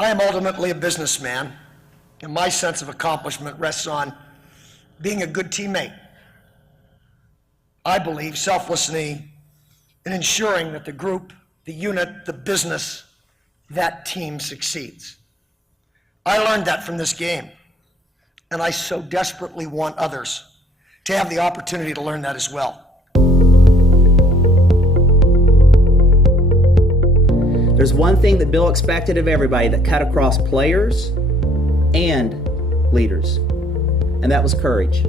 I am ultimately a businessman, and my sense of accomplishment rests on being a good teammate. I believe selflessly in ensuring that the group, the unit, the business, that team succeeds. I learned that from this game, and I so desperately want others to have the opportunity to learn that as well. There's one thing that Bill expected of everybody that cut across players and leaders, and that was courage.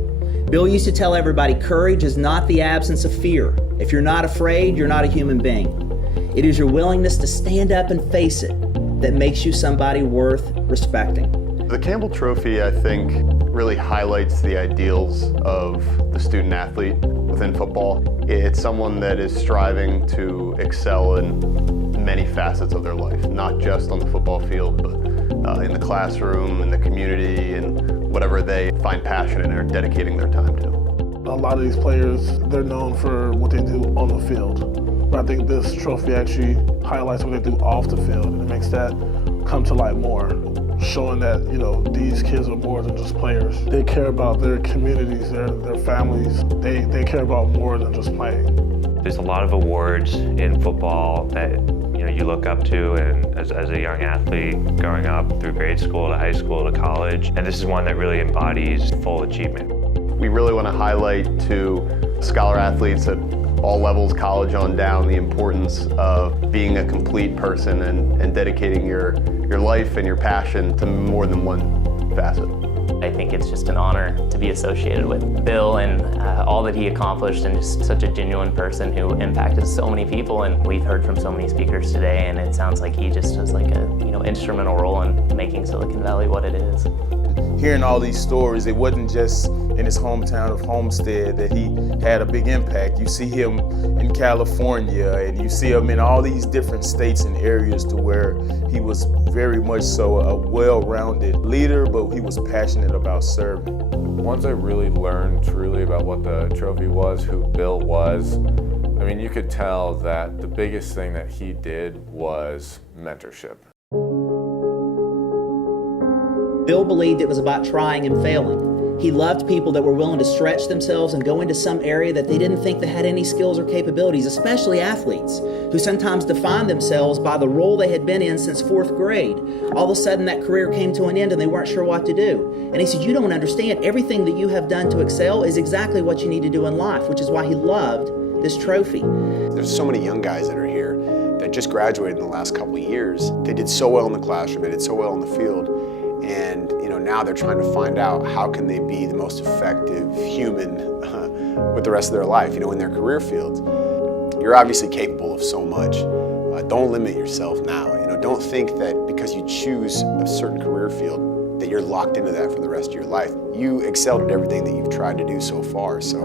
Bill used to tell everybody, courage is not the absence of fear. If you're not afraid, you're not a human being. It is your willingness to stand up and face it that makes you somebody worth respecting. The Campbell Trophy, I think, really highlights the ideals of the student athlete within football. It's someone that is striving to excel in many facets of their life, not just on the football field, but in the classroom, in the community, and whatever they find passion in or dedicating their time to. A lot of these players, they're known for what they do on the field. But I think this trophy actually highlights what they do off the field, and it makes that come to light more, showing that, you know, these kids are more than just players. They care about their communities, their families. They care about more than just playing. There's a lot of awards in football that you look up to, and as a young athlete growing up through grade school to high school to college, and this is one that really embodies full achievement. We really want to highlight to scholar athletes at all levels, college on down, the importance of being a complete person and dedicating your life and your passion to more than one facet. I think it's just an honor to be associated with Bill and all that he accomplished, and just such a genuine person who impacted so many people. And we've heard from so many speakers today, and it sounds like he just has like a instrumental role in making Silicon Valley what it is. Hearing all these stories, it wasn't just in his hometown of Homestead that he had a big impact. You see him in California, and you see him in all these different states and areas to where he was very much so a well-rounded leader, but he was passionate about serving. Once I really learned truly about what the trophy was, who Bill was, I mean, you could tell that the biggest thing that he did was mentorship. Bill believed it was about trying and failing. He loved people that were willing to stretch themselves and go into some area that they didn't think they had any skills or capabilities, especially athletes, who sometimes defined themselves by the role they had been in since 4th grade. All of a sudden that career came to an end and they weren't sure what to do. And he said, you don't understand. Everything that you have done to excel is exactly what you need to do in life, which is why he loved this trophy. There's so many young guys that are here that just graduated in the last couple of years. They did so well in the classroom, they did so well in the field, and now they're trying to find out how can they be the most effective human with the rest of their life, in their career fields. You're obviously capable of so much. Don't limit yourself now. Don't think that because you choose a certain career field that you're locked into that for the rest of your life. You excelled at everything that you've tried to do so far. So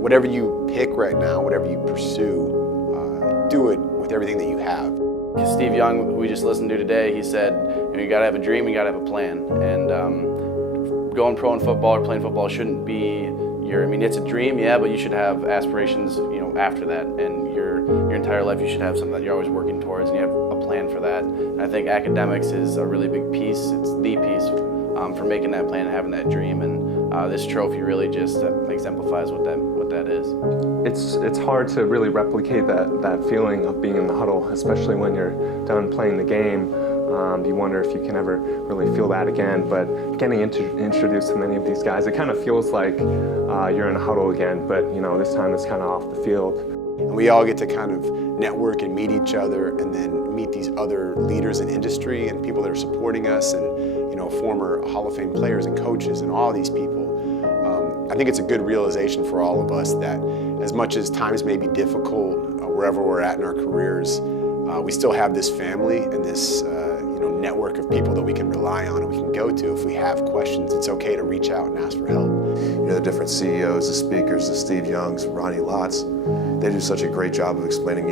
whatever you pick right now, whatever you pursue, do it with everything that you have. Steve Young, who we just listened to today, he said, you gotta have a dream, you gotta have a plan. And going pro in football or playing football shouldn't be it's a dream, yeah, but you should have aspirations, after that. And your entire life you should have something that you're always working towards, and you have a plan for that. And I think academics is a really big piece. It's the piece for making that plan and having that dream. And this trophy really just exemplifies what that is. It's hard to really replicate that feeling of being in the huddle, especially when you're done playing the game. You wonder if you can ever really feel that again, but getting introduced to many of these guys, it kind of feels like you're in a huddle again, but this time it's kind of off the field. And we all get to kind of network and meet each other, and then meet these other leaders in industry and people that are supporting us, and former Hall of Fame players and coaches and all these people. I think it's a good realization for all of us that as much as times may be difficult wherever we're at in our careers, we still have this family and this network of people that we can rely on and we can go to if we have questions. It's okay to reach out and ask for help. The different CEOs, the speakers, the Steve Youngs, Ronnie Lotts, they do such a great job of explaining,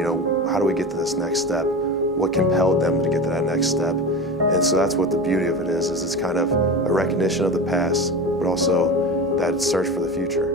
how do we get to this next step? What compelled them to get to that next step? And so that's what the beauty of it is it's kind of a recognition of the past, but also that search for the future.